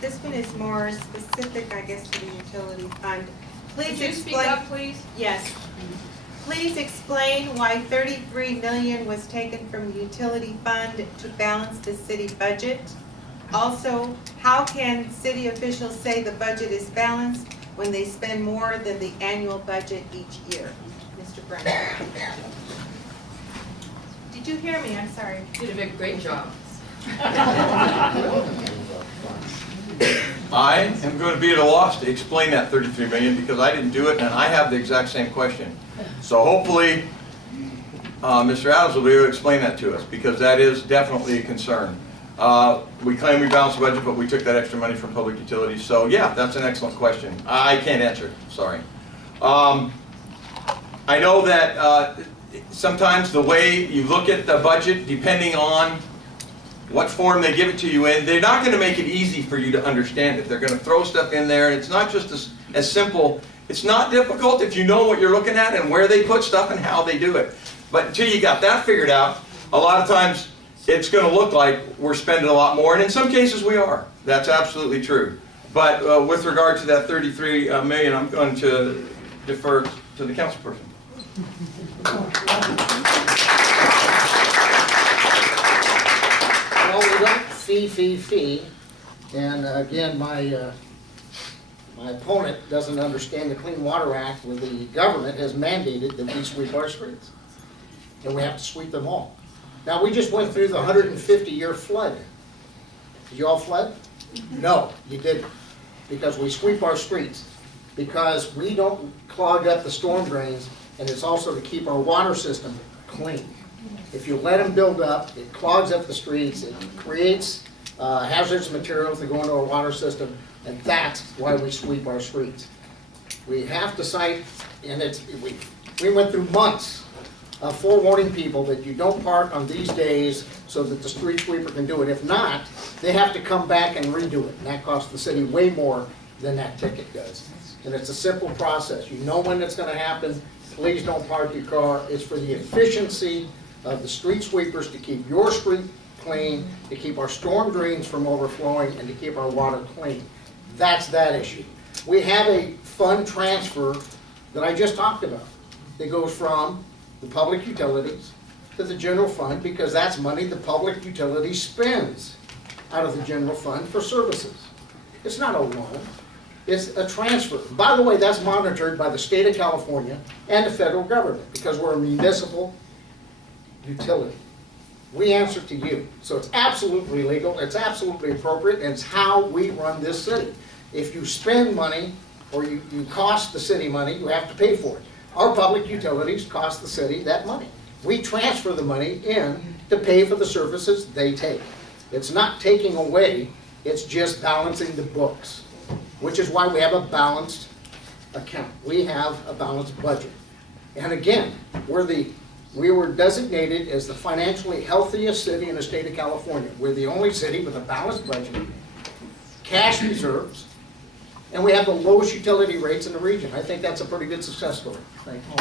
This one is more specific, I guess, to the utility fund. Please Could you speak up, please? Yes. Please explain why 33 million was taken from the utility fund to balance the city budget. Also, how can city officials say the budget is balanced when they spend more than the annual budget each year? Mr. Brown. Did you hear me? I'm sorry. You did a great job. I am going to be at a loss to explain that 33 million because I didn't do it and I have the exact same question. So hopefully Mr. Adams will be able to explain that to us because that is definitely a concern. We claim we balanced the budget, but we took that extra money from public utilities. So yeah, that's an excellent question. I can't answer it, sorry. I know that sometimes the way you look at the budget, depending on what form they give it to you in, they're not going to make it easy for you to understand it. They're going to throw stuff in there, and it's not just as simple. It's not difficult if you know what you're looking at and where they put stuff and how they do it. But until you got that figured out, a lot of times it's going to look like we're spending a lot more, and in some cases we are. That's absolutely true. But with regard to that 33 million, I'm going to defer to the councilperson. Well, we don't fee, and again, my opponent doesn't understand the Clean Water Act, where the government has mandated that we sweep our streets, and we have to sweep them all. Now, we just went through the 150-year flood. Did you all flood? No, you didn't, because we sweep our streets, because we don't clog up the storm drains, and it's also to keep our water system clean. If you let them build up, it clogs up the streets, it creates hazardous materials that go into our water system, and that's why we sweep our streets. We have to cite, and we went through months of forewarning people that you don't park on these days so that the street sweeper can do it. If not, they have to come back and redo it, and that costs the city way more than that ticket does. And it's a simple process. You know when it's going to happen. Please don't park your car. It's for the efficiency of the street sweepers to keep your street clean, to keep our storm drains from overflowing, and to keep our water clean. That's that issue. We have a fund transfer that I just talked about that goes from the public utilities to the general fund, because that's money the public utility spends out of the general fund for services. It's not a loan. It's a transfer. By the way, that's monitored by the state of California and the federal government because we're a municipal utility. We answer to you. So it's absolutely legal, it's absolutely appropriate, and it's how we run this city. If you spend money or you cost the city money, you have to pay for it. Our public utilities cost the city that money. We transfer the money in to pay for the services they take. It's not taking away, it's just balancing the books, which is why we have a balanced account. We have a balanced budget. And again, we were designated as the financially healthiest city in the state of California. We're the only city with a balanced budget, cash reserves, and we have the lowest utility rates in the region. I think that's a pretty good success story. Thank you.